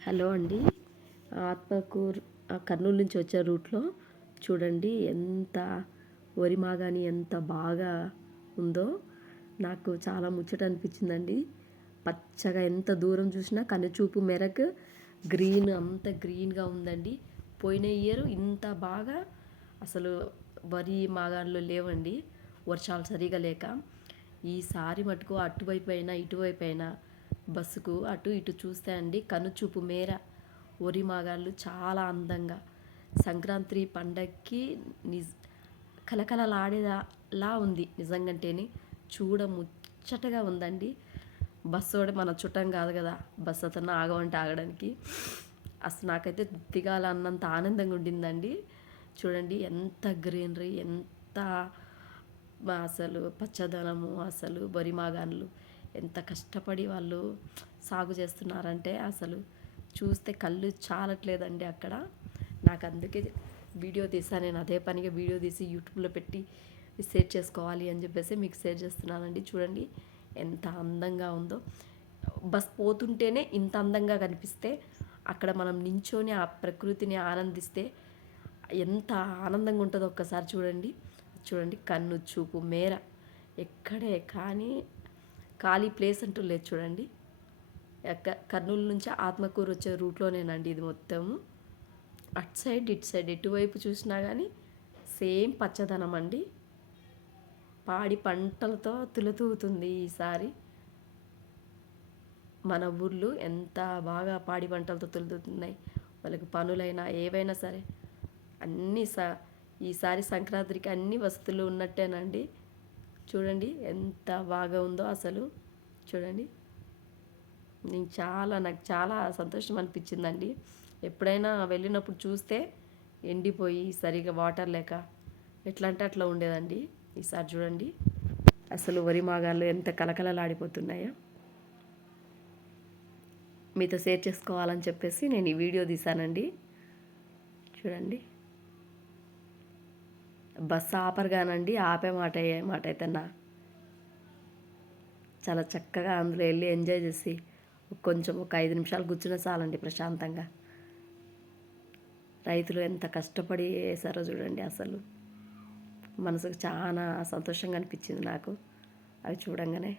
Hello అండి. ఆత్మకూరు కర్నూలు నుంచి వచ్చే రూట్లో చూడండి ఎంత వరి మాగాని ఎంత బాగా ఉందో. నాకు చాలా ముచ్చట అనిపించిందండి. పచ్చగా ఎంత దూరం చూసినా కనుచూపు మేరకు గ్రీన్ అంత గ్రీన్గా ఉందండి. పోయిన ఇయర్ ఇంత బాగా అసలు వరి మాగాణులు లేవండి, వర్షాలు సరిగా లేక. ఈసారి మటుకు అటువైపు అయినా ఇటువైపు అయినా బస్సుకు అటు ఇటు చూస్తే అండి కనుచూపు మేర వరి మాగాళ్ళు చాలా అందంగా సంక్రాంతి పండగకి కలకలలాడేలా ఉంది. నిజంగంటేనే ముచ్చటగా ఉందండి. బస్సు కూడా మన చుట్టం కాదు కదా, బస్సు అతను ఆగమంటే ఆగడానికి. అసలు నాకైతే దిగాలన్నంత ఆనందంగా ఉండిందండి. చూడండి ఎంత గ్రీనరీ, ఎంత అసలు పచ్చదనము, అసలు వరి మాగాన్లు ఎంత కష్టపడి వాళ్ళు సాగు చేస్తున్నారంటే అసలు చూస్తే కళ్ళు చాలట్లేదండి అక్కడ. నాకు అందుకే వీడియో తీసాను. నేను అదే పనిగా వీడియో తీసి యూట్యూబ్లో పెట్టి షేర్ చేసుకోవాలి అని చెప్పేసి మీకు షేర్ చేస్తున్నానండి. చూడండి ఎంత అందంగా ఉందో. బస్ పోతుంటేనే ఇంత అందంగా కనిపిస్తే అక్కడ మనం నించొని ఆ ప్రకృతిని ఆనందిస్తే ఎంత ఆనందంగా ఉంటుందో ఒక్కసారి చూడండి. చూడండి కన్ను చూపు మేర ఎక్కడే కానీ ఖాళీ ప్లేస్ అంటూ లేదు. చూడండి కర్నూలు నుంచి ఆత్మకూరు వచ్చే రూట్లోనేనండి ఇది మొత్తము. అటు సైడ్ ఇటు సైడ్ ఎటువైపు చూసినా కానీ సేమ్ పచ్చదనం అండి. పాడి పంటలతో తులతూగుతుంది ఈసారి మన ఊర్లు. ఎంత బాగా పాడి పంటలతో తులతూగుతున్నాయి. వాళ్ళకి పనులైనా ఏవైనా సరే అన్నీ ఈసారి సంక్రాంతికి అన్ని వసతులు ఉన్నట్టేనండి. చూడండి ఎంత బాగా ఉందో అసలు. చూడండి నాకు చాలా సంతోషం అనిపించిందండి. ఎప్పుడైనా వెళ్ళినప్పుడు చూస్తే ఎండిపోయి సరిగా వాటర్ లేక ఎట్లా అంటే అట్లా ఉండేదండి. ఈసారి చూడండి అసలు వరి మాగాళ్ళు ఎంత కలకలలాడిపోతున్నాయో. మీతో షేర్ చేసుకోవాలని చెప్పేసి నేను ఈ వీడియో తీశానండి. చూడండి బస్సు ఆపరుగానండి, ఆపే మాట అయితేనా చాలా చక్కగా అందులో వెళ్ళి ఎంజాయ్ చేసి కొంచెం ఒక 5 నిమిషాలు కూర్చునే చాలండి ప్రశాంతంగా. రైతులు ఎంత కష్టపడి వేసారో చూడండి. అసలు మనసుకు చాలా సంతోషంగా అనిపించింది నాకు అవి చూడంగానే.